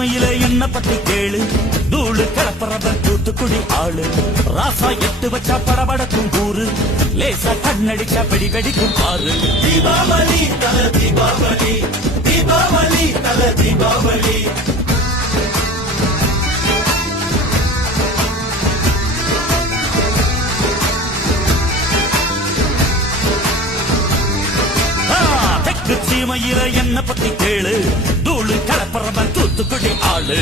சீமையில என்ன பத்தி கேளு, தூளு கிளப்புறவன் தூத்துக்குடி ஆளு. ராசா எட்டு வச்சா படபடக்கும் ஊரு, லேசா கண்ணடிச்சா வெடி வெடிக்கும் ஆறு. தீபாவளி தல தீபாவளி, தீபாவளி தல தீபாவளி. தெற்கு சீமையில என்ன பத்தி கேளு, தூளு கிளப்புறவன் தூத்துக்குடி ஆளு.